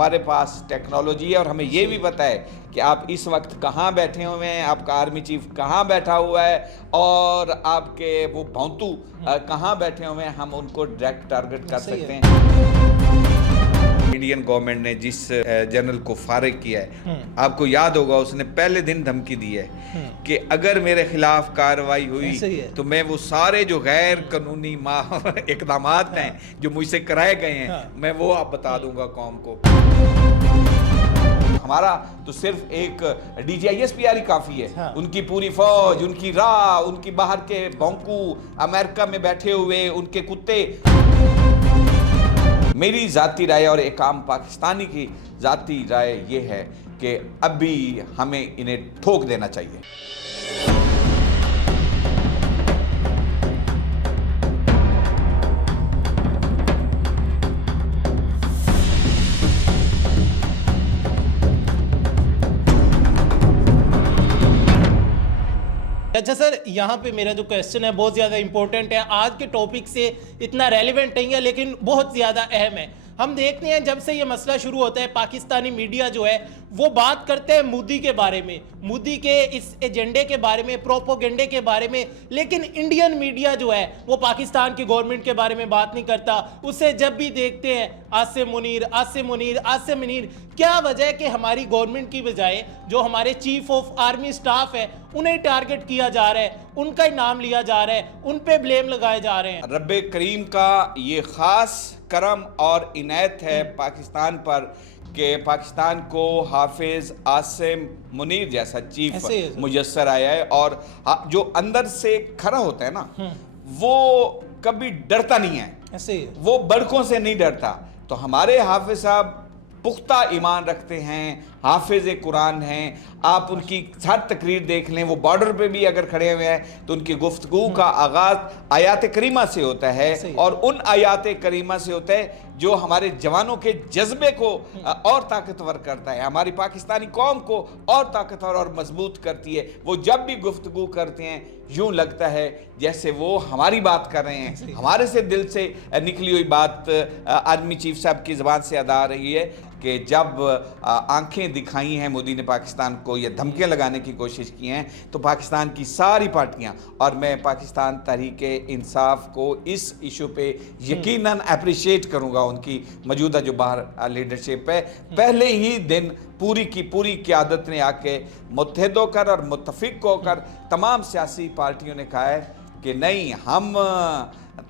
ہمارے پاس ٹیکنالوجی ہے اور ہمیں یہ بھی پتہ ہے کہ آپ اس وقت کہاں بیٹھے ہوئے ہیں، آپ کا آرمی چیف کہاں بیٹھا ہوا ہے اور آپ کے وہ بھونتو کہاں بیٹھے ہوئے ہیں، ہم ان کو ڈائریکٹ ٹارگٹ کر سکتے ہیں۔ انڈین گورنمنٹ نے جس جنرل کو فارغ کیا ہے، آپ کو یاد ہوگا اس نے پہلے دن دھمکی دی ہے کہ اگر میرے خلاف کارروائی ہوئی تو میں وہ سارے جو غیر قانونی اقدامات ہیں جو مجھ سے کرائے گئے ہیں میں وہ آپ بتا دوں گا قوم کو۔ ہمارا تو صرف ایک D G I S P R ہی کافی ہے، ان کی پوری فوج، ان کی راہ، ان کی باہر کے بونکو، امریکہ میں بیٹھے ہوئے ان کے کتے۔ میری ذاتی رائے اور ایک عام پاکستانی کی ذاتی رائے یہ ہے کہ اب بھی ہمیں انہیں ٹھوک دینا چاہیے۔ اچھا سر، یہاں پہ میرا جو کویسچن ہے بہت زیادہ امپورٹنٹ ہے، آج کے ٹاپک سے اتنا ریلیونٹ نہیں ہے لیکن بہت زیادہ اہم ہے۔ ہم دیکھتے ہیں جب سے یہ مسئلہ شروع ہوتا ہے پاکستانی میڈیا جو ہے وہ بات کرتے ہیں مودی کے بارے میں، مودی کے اس ایجنڈے کے بارے میں، پروپوگنڈے کے بارے میں، لیکن انڈین میڈیا جو ہے وہ پاکستان کی گورنمنٹ کے بارے میں بات نہیں کرتا۔ اسے جب بھی دیکھتے ہیں عاصم منیر۔ کیا وجہ ہے کہ ہماری گورنمنٹ کی بجائے جو ہمارے چیف آف آرمی سٹاف ہے انہیں ٹارگٹ کیا جا رہا ہے، ان کا ہی نام لیا جا رہا ہے، ان پہ بلیم لگائے جا رہے ہیں؟ رب کریم کا یہ خاص کرم اور عنایت ہے پاکستان پر کہ پاکستان کو حافظ عاصم منیر جیسا چیف میسر آیا ہے، اور جو اندر سے کھڑا ہوتا ہے نا وہ کبھی ڈرتا نہیں ہے، وہ بڑکوں سے نہیں ڈرتا۔ تو ہمارے حافظ صاحب پختہ ایمان رکھتے ہیں، حافظ قرآن ہیں، آپ ان کی ہر تقریر دیکھ لیں، وہ بارڈر پہ بھی اگر کھڑے ہوئے ہیں تو ان کی گفتگو کا آغاز آیات کریمہ سے ہوتا ہے، اور ان آیات کریمہ سے ہوتا ہے جو ہمارے جوانوں کے جذبے کو اور طاقتور کرتا ہے، ہماری پاکستانی قوم کو اور طاقتور اور مضبوط کرتی ہے۔ وہ جب بھی گفتگو کرتے ہیں یوں لگتا ہے جیسے وہ ہماری بات کر رہے ہیں، ہمارے سے دل سے نکلی ہوئی بات آرمی چیف صاحب کی زبان سے ادا آ رہی ہے کہ جب آنکھیں دکھائی ہیں مودی نے پاکستان کو، یا دھمکیاں لگانے کی کوشش کی ہیں، تو پاکستان کی ساری پارٹیاں اور میں پاکستان تحریک انصاف کو اس ایشو پہ یقیناً اپریشیٹ کروں گا، ان کی موجودہ جو باہر لیڈرشپ ہے، پہلے ہی دن پوری کی پوری قیادت نے آ کے متحد ہو کر اور متفق ہو کر تمام سیاسی پارٹیوں نے کہا ہے کہ نہیں، ہم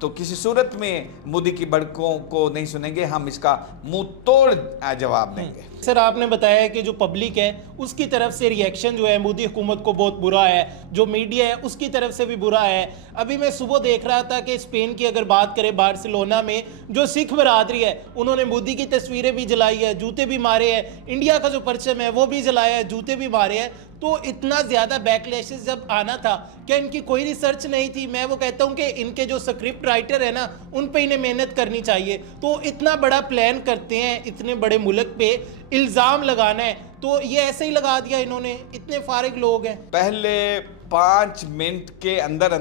تو کسی صورت میں مودی کی بڑکوں کو نہیں سنیں گے، ہم اس کا منہ توڑ جواب دیں گے۔ سر آپ نے بتایا کہ جو پبلک ہے اس کی طرف سے ری ایکشن جو ہے مودی حکومت کو بہت برا ہے، جو میڈیا ہے اس کی طرف سے بھی برا ہے۔ ابھی میں صبح دیکھ رہا تھا کہ اسپین کی اگر بات کریں، بارسلونا میں جو سکھ برادری ہے انہوں نے مودی کی تصویریں بھی جلائی ہے، جوتے بھی مارے ہیں، انڈیا کا جو پرچم ہے وہ بھی جلایا ہے، جوتے بھی مارے ہیں۔ تو اتنا زیادہ بیک لیشز جب آنا تھا کہ ان کی کوئی ریسرچ نہیں تھی، میں وہ کہتا ہوں کہ ان کے جو سکرپٹ رائٹر ہے نا ان پہ انہیں محنت کرنی چاہیے۔ تو اتنا بڑا پلان کرتے ہیں، اتنے بڑے ملک پہ الزام لگانا ہے تو یہ ایسے ہی لگا دیا انہوں نے، اتنے فارغ لوگ ہیں۔ پہلے 5 منٹ کے اندر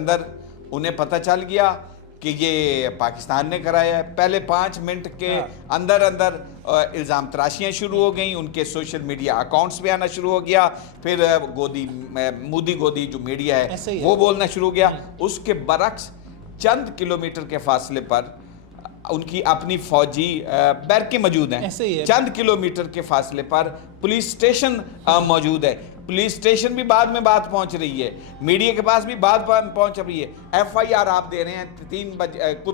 انہیں پتہ چل گیا کہ یہ پاکستان نے کرایا ہے۔ پہلے 5 منٹ کے اندر الزام تراشیاں شروع ہو گئیں، ان کے سوشل میڈیا اکاؤنٹس پہ آنا شروع ہو گیا، پھر مودی گودی جو میڈیا ہے وہ بولنا شروع ہو گیا۔ اس کے برعکس چند کلومیٹر کے فاصلے پر ان کی اپنی فوجی بیرکیں موجود ہیں، چند کلومیٹر کے فاصلے پر پولیس اسٹیشن موجود ہے، پولیس اسٹیشن بھی بعد میں بات پہنچ رہی ہے، میڈیا کے پاس بھی بات پہنچ رہی ہے۔ ایف آئی آر آپ دے رہے ہیں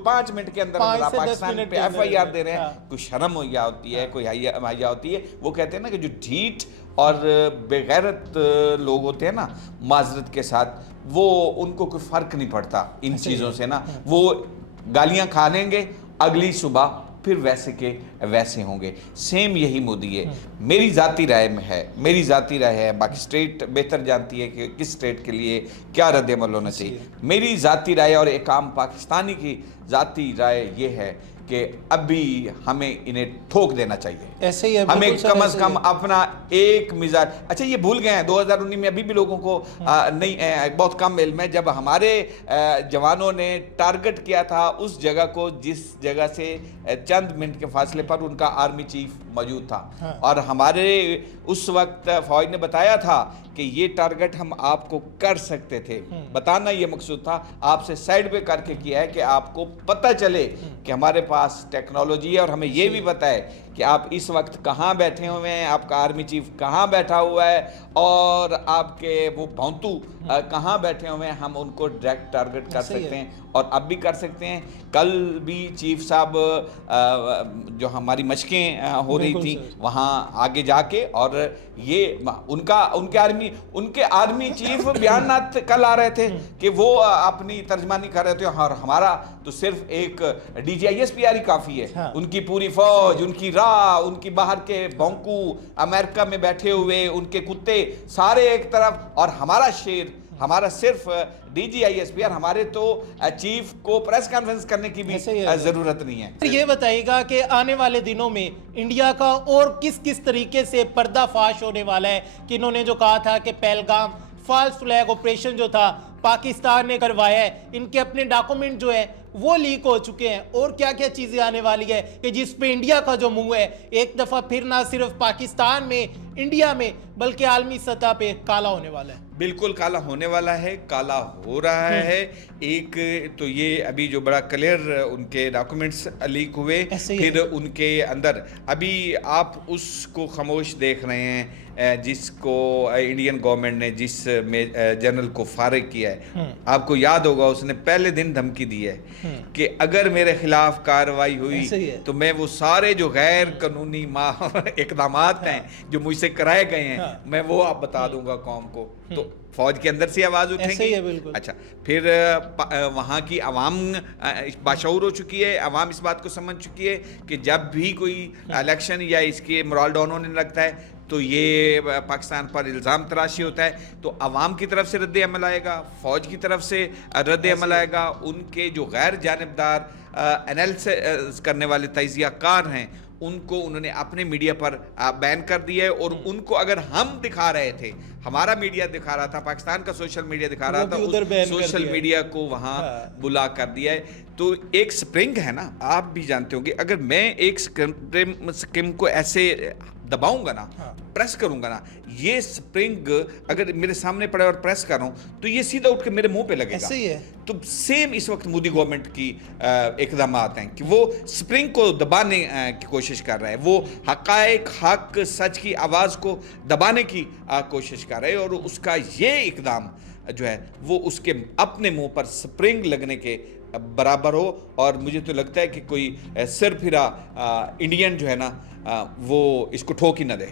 5 منٹ کے اندر پاکستان پہ ایف آئی آر دے رہے ہیں، کوئی شرم ہوتی ہے، کوئی حیا ہوتی ہے؟ وہ کہتے ہیں نا کہ جو ڈھیٹ اور بے غیرت لوگ ہوتے ہیں نا، معذرت کے ساتھ، وہ ان کو کوئی فرق نہیں پڑتا ان چیزوں سے نا، وہ گالیاں کھا لیں گے، اگلی صبح پھر ویسے کے ویسے ہوں گے۔ سیم یہی مودی ہے۔ میری ذاتی رائے ہے، باقی اسٹیٹ بہتر جانتی ہے کہ کس اسٹیٹ کے لیے کیا رد عمل ہونا چاہیے۔ میری ذاتی رائے اور ایک عام پاکستانی کی ذاتی رائے یہ ہے کہ اب بھی ہمیں انہیں ٹھوک دینا چاہیے، ایسے ہی ہمیں کم از کم اپنا ایک مزاج۔ اچھا یہ بھول گئے ہیں 2019 میں، ابھی بھی لوگوں کو نہیں، بہت کم علم ہے، جب ہمارے جوانوں نے ٹارگٹ کیا تھا اس جگہ کو جس جگہ سے چند منٹ کے فاصلے پر ان کا آرمی چیف موجود تھا اور ہمارے اس وقت فوج نے بتایا تھا کہ یہ ٹارگٹ ہم آپ کو کر سکتے تھے. بتانا یہ مقصود تھا, آپ سے سائڈ پہ کر کے کیا ہے کہ آپ کو پتہ چلے کہ ہمارے پاس ٹیکنالوجی ہے اور ہمیں یہ بھی پتہ ہے کہ آپ اس وقت کہاں بیٹھے ہوئے ہیں, آپ کا آرمی چیف کہاں بیٹھا ہوا ہے اور آپ کے وہ بھونتو کہاں بیٹھے ہوئے ہیں. ہم ان کو ڈائریکٹ ٹارگٹ کر سکتے ہیں اور اب بھی کر سکتے ہیں. کل بھی چیف صاحب جو ہماری مشقیں ہو رہی تھیں وہاں آگے جا کے, اور یہ ان کے آرمی چیف بیانات کل آ رہے تھے کہ وہ اپنی ترجمانی کر رہے تھے اور ہمارا تو صرف ایک DGISPR ہی کافی ہے. ان کی پوری فوج, ان کی راہ, ان کی باہر کے بونکو امریکہ میں بیٹھے ہوئے, ان کے کتے سارے ایک طرف, اور ہمارا شیر, ہمارا صرف DGISPR. ہمارے تو چیف کو پریس کانفرنس کرنے کی بھی ضرورت نہیں ہے. یہ بتائیے گا کہ آنے والے دنوں میں انڈیا کا اور کس طریقے سے پردہ فاش ہونے والا ہے کہ انہوں نے جو کہا تھا کہ پہلگام فالس فلیگ آپریشن جو تھا پاکستان نے کروایا ہے, ان کے اپنے ڈاکومنٹ جو ہے وہ لیک ہو چکے ہیں, اور کیا کیا چیزیں آنے والی ہے کہ جس پہ انڈیا کا جو منہ ہے ایک دفعہ پھر نہ صرف پاکستان میں, انڈیا میں, بلکہ عالمی سطح پہ کالا ہونے والا ہے. بالکل کالا ہونے والا ہے, کالا ہو رہا ہے. ایک تو یہ ابھی جو بڑا کلیئر ان کے ڈاکومنٹس لیک ہوئے, پھر ان کے اندر ابھی آپ اس کو خاموش دیکھ رہے ہیں جس کو انڈین گورنمنٹ نے جس جنرل کو فارغ کیا ہے. آپ کو یاد ہوگا اس نے پہلے دن دھمکی دی ہے کہ اگر میرے خلاف کارروائی ہوئی تو میں وہ سارے جو غیر قانونی اقدامات ہیں جو مجھ سے کرائے گئے ہیں میں وہ آپ بتا دوں گا قوم کو. تو فوج کے اندر سے آواز اٹھیں گی. اچھا, پھر وہاں کی عوام باشعور ہو چکی ہے, عوام اس بات کو سمجھ چکی ہے کہ جب بھی کوئی الیکشن یا اس کے مرال ڈاؤن ہونے لگتا ہے تو یہ پاکستان پر الزام تراشی ہوتا ہے, تو عوام کی طرف سے رد عمل آئے گا, فوج کی طرف سے رد عمل آئے گا. ان کے جو غیر جانبدار انالیسس کرنے والے تجزیہ کار ہیں ان کو انہوں نے اپنے میڈیا پر بین کر دیا ہے, اور ان کو اگر ہم دکھا رہے تھے, ہمارا میڈیا دکھا رہا تھا, پاکستان کا سوشل میڈیا دکھا رہا تھا, اس سوشل میڈیا کو وہاں بلا کر دیا ہے. تو ایک سپرنگ ہے نا, آپ بھی جانتے ہوں گے, اگر میں ایک سکم کو ایسے دباؤں گا نا, پریس کروں گا نا, یہ سپرنگ اگر میرے سامنے پڑے اور پریس کر رہا ہوں تو یہ سیدھا اٹھ کے میرے منہ پہ لگے گا. تو سیم اس وقت مودی گورنمنٹ کی اقدامات ہیں کہ وہ سپرنگ کو دبانے کی کوشش کر رہے ہیں, وہ حقائق, حق, سچ کی آواز کو دبانے کی کوشش کر رہے ہیں, اور اس کا یہ اقدام جو ہے وہ اس کے اپنے منہ پر سپرنگ لگنے کے برابر ہو. اور مجھے تو لگتا ہے کہ کوئی سر پھرا انڈین جو ہے نا وہ اس کو ٹھوک ہی نہ دے.